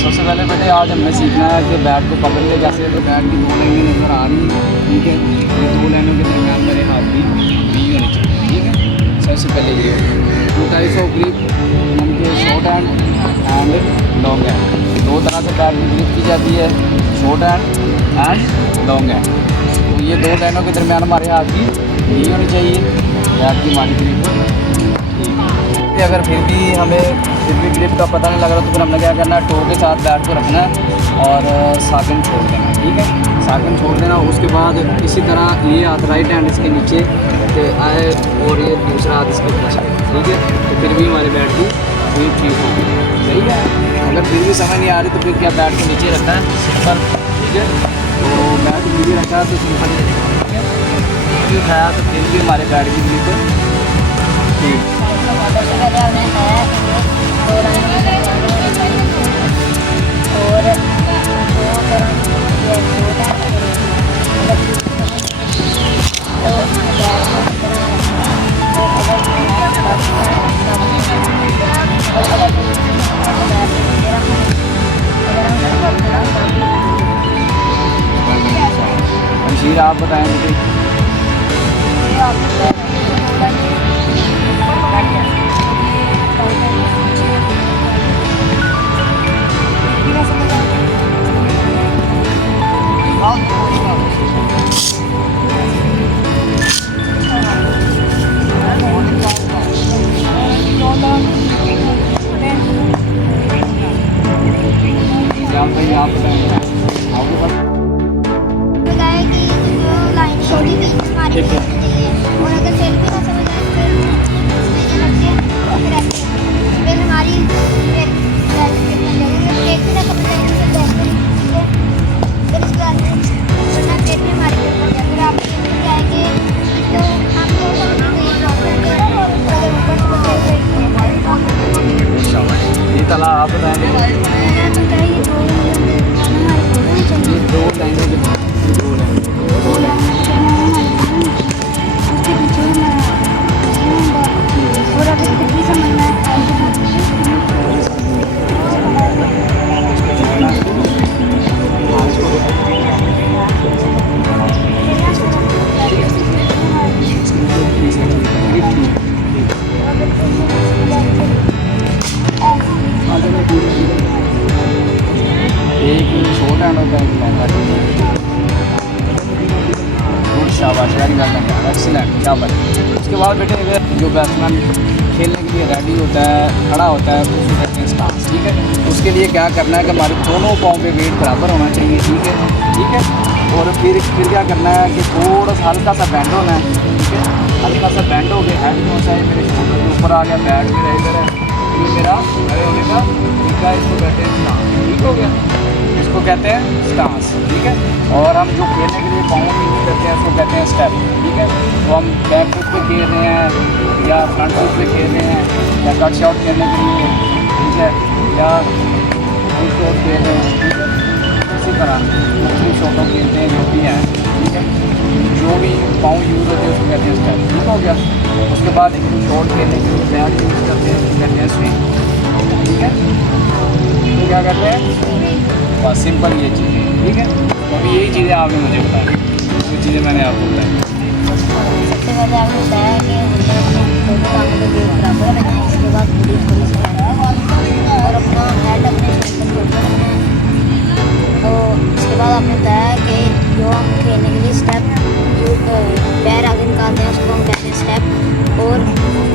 सबसे पहले बेटे आज हमने सीखना है कि बैट को पकड़ के जैसे तो बैट की 2 लाइनें नज़र आ रही हैं, ठीक है। ये 2 लाइनों के दरमियान मेरे हाथ की नहीं होनी चाहिए, ठीक है। सबसे पहले ये 2 टाइप्स ऑफ ग्रिप उनके short hand and long hand. 2 तरह से बैट की ग्रिप की जाती है, short hand and long hand. तो ये 2 लाइनों के दरमियान हमारे हाथ की नहीं होनी चाहिए बैट की हमारी ग्रिप। अगर फिर भी ग्रिप का पता नहीं लग रहा तो फिर हमने क्या करना है, टो के साथ बैट को रखना है और साकन छोड़ देना है, ठीक है। साकन छोड़ देना, उसके बाद इसी तरह ये हाथ राइट हैंड इसके नीचे तो आए और ये दूसरा हाथ इसके ऊपर आए, ठीक है। तो फिर भी हमारे बैट की ग्रिप ठीक होगी, सही है। अगर फिर भी समझ नहीं आ रही तो फिर क्या बैट को नीचे रखना है सिंपल, ठीक है। तो बैट नीचे रखा है तो सिंपल उठाया तो फिर भी हमारे बैट की ग्रिप ठीक। अंशीर आप बताएं मुझे। आप बताएंगे बताया कि जो लाइनें छोटी थी हमारी और अगर फिर भी ना समझ आए फिर हमारी फिर एक भी ना समझ आए फिर उसके बाद वरना फिर भी हमारी फिर आप क्या है कि तो हम लोग ये तला आप बताएंगे। ये 2 लाइनें एक छोटा हैंड होता है, एक लॉन्ग हैंड होता है। शाबाश, वेरी वेल डन, एक्सीलेंट, क्या बात। उसके बाद बेटे जो बैट्समैन खेलने के लिए रेडी होता है, खड़ा होता है, उसको कहते हैं स्टांस, ठीक है। उसके लिए क्या करना है कि हमारे दोनों पाँव पे वेट बराबर होना चाहिए, ठीक है, ठीक है। और फिर क्या करना है कि थोड़ा सा हल्का सा बैंड होना है, ठीक है। हल्का सा बैंड हो गया, हेड कौन सा है मेरे शोल्डर के ऊपर आ गया, बैट मेरा इधर है, ये मेरा खड़े होने का तरीका, इसको कहते हैं स्टांस, ठीक हो गया। इसको कहते हैं स्टांस, ठीक है। और हम जो खेलने के लिए पाँव यूज़ करते हैं उसको कहते हैं स्टेप, ठीक है। तो हम बैक फुट पे खेल रहे हैं या फ्रंट फुट पे खेल रहे हैं या कट शॉट खेलने के लिए, ठीक है, या फुट शॉट खेल रहे हैं, ठीक है। इसी तरह मुख्तलिफ शॉटों खेलते हैं जो भी हैं, ठीक है। जो भी पाँव यूज़ होते हैं उसको कहते हैं स्टेप, ठीक हो गया। उसके बाद एक शॉट खेलने के लिए बैट यूज़ करते हैं उसको कहते हैं स्विंग, ठीक है। तो क्या करते हैं बस सिंपल ये चीज़ें, ठीक है। तो अभी यही चीज़ें आपने मुझे बताई, जो चीज़ें मैंने आपको बताई। सबसे पहले आपने बताया कि दोनों टांगों के वेट बराबर रखना है, उसके बाद पूरी थोड़ी सी और अपना हेड अपने शोल्डर के ऊपर रखना है। तो उसके बाद आपने बताया कि जो हम खेलने के लिए स्टेप पैर आगे निकालते हैं उसको हम कहते हैं स्टेप, और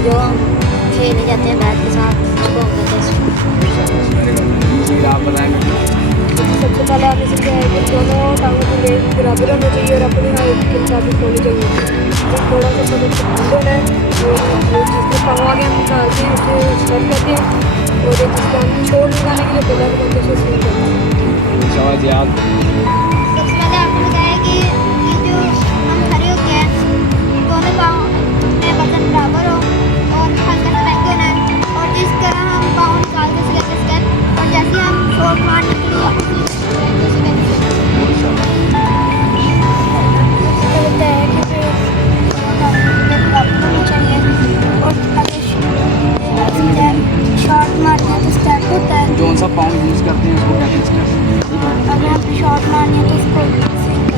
जो हम खेलने जाते हैं बैट के साथ उसको हम कहते हैं स्विंग। आप बताएंगे। सबसे पहले आपने समझाया कि दोनों टांगों के वेट बराबर होना चाहिए और अपनी हाइट के मुताबिक होनी चाहिए। तो थोड़ा सा बंद होना है, और जिसमें पाँव आगे हम निकालते हैं उसे स्टेप कहते हैं, और जिसको हम छोड़ निकालने के लिए पहला बनते हैं स्विंग करते हैं। सबसे पहले आपने बताया कि जो हम खड़े हो गए दोनों पाँव में वजन बराबर हो और हल्का सा बैंक होना है, और जिस तरह हम पाँव निकाल के स्टेप, और जैसे हम शॉट मारने के लिए होता है कि चाहिए, और अगर शॉट मारना तो स्टेप होता है। कौन सा पाँव यूज़ कर करते हैं उसको कहते हैं स्टेप, ठीक है। अगर हमें शॉट मारनी है तो उसको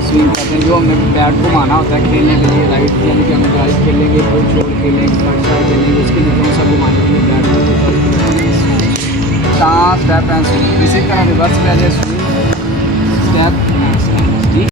स्विंग करते हैं, जो हमें बैट घुमाना होता है खेलने के लिए, राइट यानी कि हम ड्राइव खेलेंगे, फुल शॉट खेलेंगे, फर्स्ट शॉट खेलेंगे, उसके लिए कौन सा घुमाने के लिए बैट में स्टार स्टेप एंड स्विंग। इसी तरह रिवर्स में आ जाए स्विंग स्टेप